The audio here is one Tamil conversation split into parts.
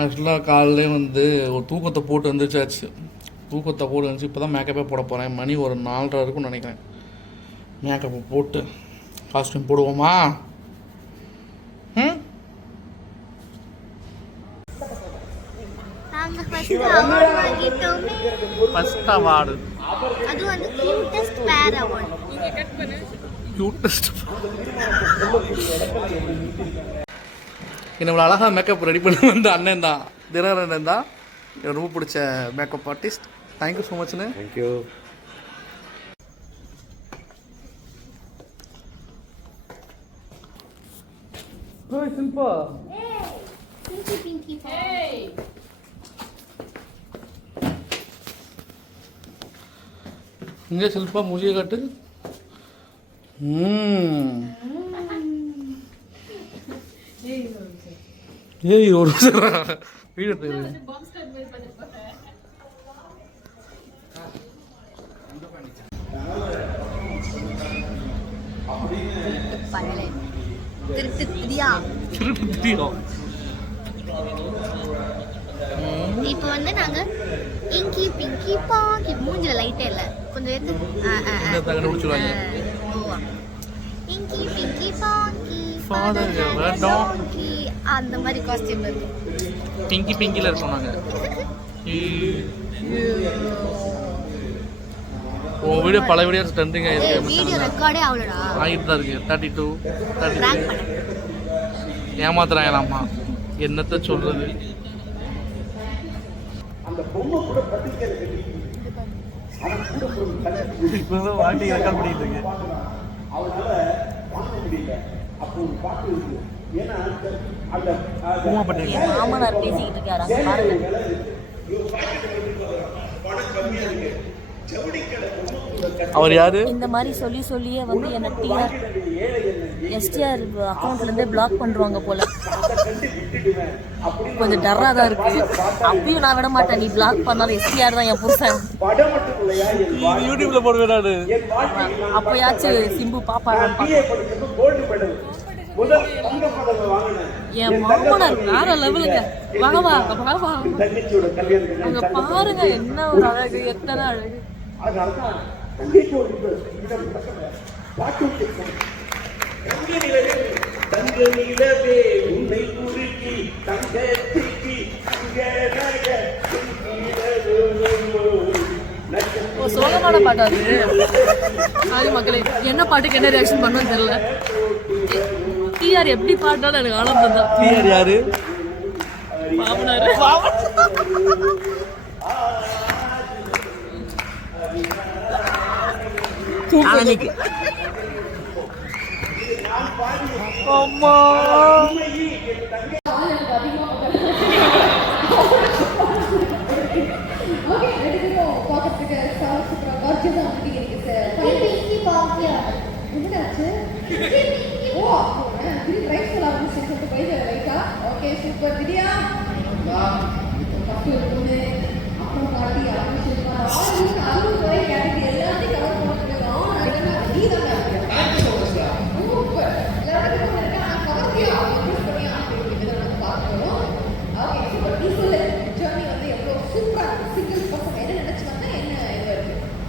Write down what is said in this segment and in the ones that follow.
ஆக்சுவலாக காலையிலே வந்து ஒரு தூக்கத்தை போட்டு வந்துச்சாச்சு. தூக்கத்தை போட்டு வந்துச்சு. இப்போ தான் மேக்கப்பே போட போகிறேன். மணி ஒரு 4:30 இருக்கும்னு நினைக்கிறேன். மேக்கப்பை போட்டு காஸ்டியூம் போடுவோமா? ஃபர்ஸ்ட் அவார்டு அது வந்து கியூட்டஸ்ட் பேர் அவார்ட். கியூட்டஸ்ட் என்னோட அழகாக மேக்கப் ரெடி பண்ணி வந்த அண்ணன் தான், தினகரன் தான். எனக்கு ரொம்ப பிடிச்ச மேக்கப் ஆர்டிஸ்ட். தேங்க்யூ ஸோ மச்ண்ணே. Thank you. Hi Shilpa. Pinky Pinky hey. இங்கே சில்பா மூஞ்சியை காட்டு. ஏய் ஒரு வீடு இப்போ வந்து நாங்க இங்கி பிங்கி பாங்கி மூஞ்சில லைட்டே இல்ல கொஞ்சம் எடுத்து இங்கி பிங்கி பாங்கி அந்த மாதிரி காஸ்டியூம் இருக்கு. பிங்கி பிங்கில இருக்கோம் நாங்க. உன் வீடியோ பல வீடியோ ட்ரெண்டிங் ஆயிருக்கு. வீடியோ ரெக்கார்டே ஆகலடா. ஆகிட்டு தான் இருக்கு. 32 ஏமாத்துறாங்களாம்மா. என்னத்த சொல்றது. வாட்டி ரெக்கார்ட் பண்ணிட்டு இருக்கு. மாமனார் பேசிக்கிட்டு இருக்காரு பாருங்க. அவர் யாரு? இந்த மாதிரி சொல்லி சொல்லியே வந்து என்ன எஸ்டிஆர் அக்கௌண்ட்ல இருந்தே பிளாக் பண்றாங்க போல. கொஞ்சம் டர்ரா தான் இருக்கு. அப்பயும் நான் விட மாட்டேன். நீ பிளாக் பண்ணாலும் எஸ்டிஆர் தான் என் புருஷன். யூடியூப்ல போடுவேன். அப்பயாச்சும் சிம்பு பாப்பாங்க. என் மாமனார் வேற லெவலுங்க. வாங்கவா வாங்கவா அங்க பாருங்க என்ன ஒரு அழகு, எத்தனை அழகு. சோகமான பாட்டா அது. சாரி மக்களே, என்ன பாட்டுக்கு என்ன ரியாக்ஷன் பண்ணணும்னு தெரியல. டிஆர் எப்படி பாட்டாலும் எனக்கு ஆனந்தம் தான். டிஆர் யாரு? மாமனார். அன்னைக்கு அம்மா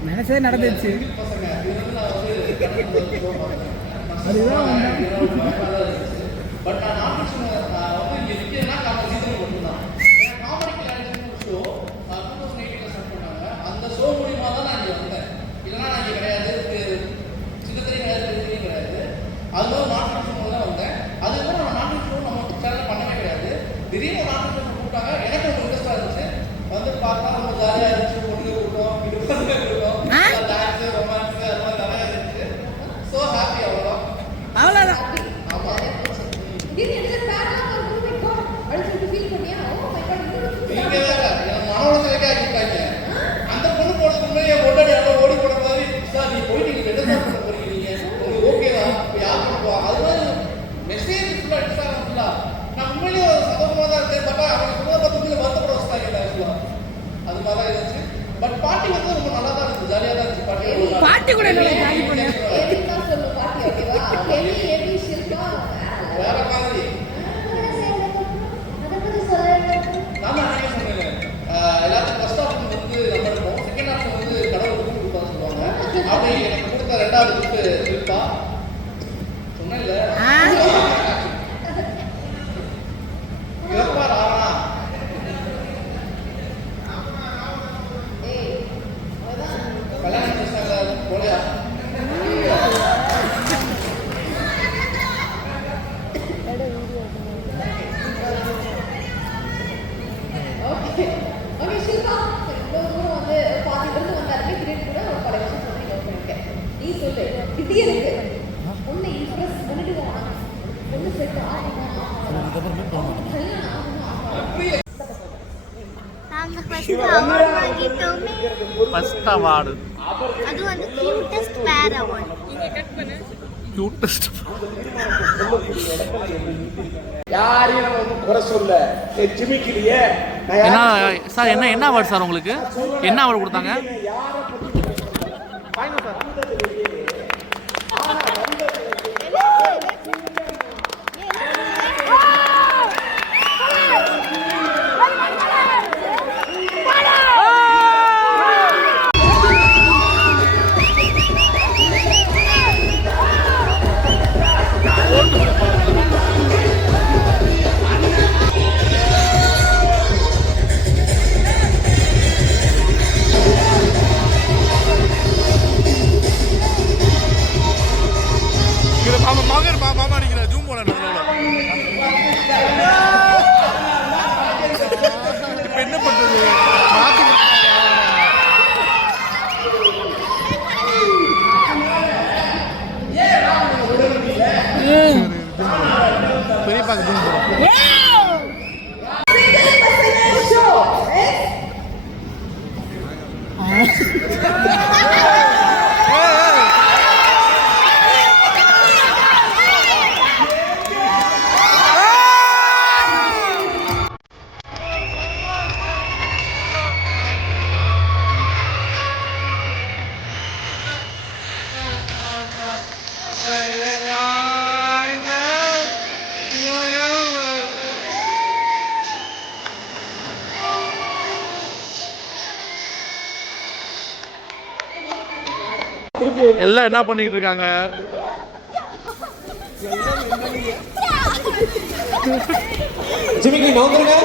மனசே நடந்துச்சு. அதுதான் திடீர்னு நாட்டு கூப்பிட்டாங்க. எனக்கு ரொம்ப இன்ட்ரெஸ்டா இருந்துச்சு. வந்து பார்த்தா ரொம்ப ஜாலியா இருந்துச்சு. பொண்ணு கூட்டம், இது பண்ண கூட்டம், டான்ஸ், ரொமான்ஸ் அது மாதிரி நிறைய இருந்துச்சு. So happy. அவ்வளோதான். ஆமா. நீங்க எனக்கு மன உடச்சலுக்கே ஆகிட்டாங்க. அந்த பொண்ணு போனதுக்கு முன்னாடி என் பொண்டாடி எல்லாம் ஓடி போன மாதிரி சார் நீ போயிட்டு நீங்க என்ன தான் பண்ண போறீங்க, நீங்க உங்களுக்கு ஓகே தான் இப்போ யார் பண்ண போவா. அது மாதிரி மெசேஜ் ஃபுல்லாக இன்ஸ்டாகிராம் ஃபுல்லாக நான் உண்மையிலேயே சந்தோஷமாக தான் இருக்கேன். பட் அவங்க சொன்னதை பார்த்து வருத்தப்பட வச்சுட்டாங்க. அது மாதிரி தான் இருந்துச்சு. ஃபர்ஸ்ட் அவார்ட் வாங்கிட்டோமே. ஃபர்ஸ்ட் அவார்டு அது வந்து கியூட்டஸ்ட் பேர் அவார்ட். கியூட்டஸ்ட். யாரையும் நம்ம ஒன்றும் குறை சொல்ல ஜிமிக்கிலேயே என்ன சார் என்ன அவார்டு சார் உங்களுக்கு என்ன அவார்டு கொடுத்தாங்க? மாமா அடிக்கிற ஜூம் போல என்ன பண்றது பெரியப்பாக்கு ஜூம் போறோம். எல்லாம் என்ன பண்ணிட்டு இருக்காங்க? ஜிமிக்கி நோங்குங்க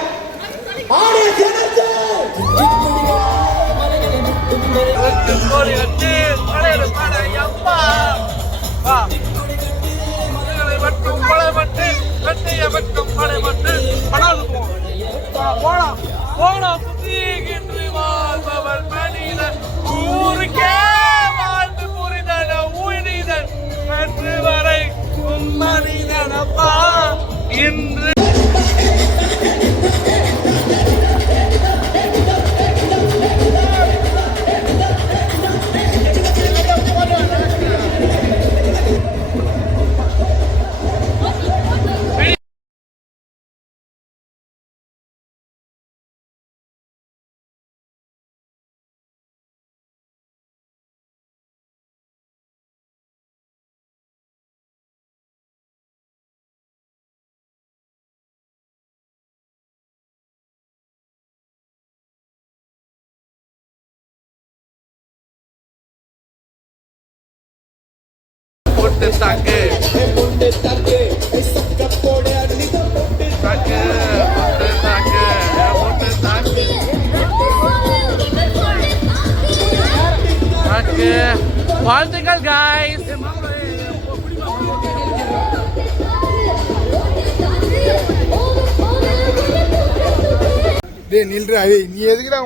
இன்று போட்டு தாக்கு போட்டு தாக்கு தாக்கு போட்டு தாக்கு போட்டு தாக்கு தாக்கு. வாழ்த்துக்கள் காய்ஸ். நில்றா நீ எதுக்குடா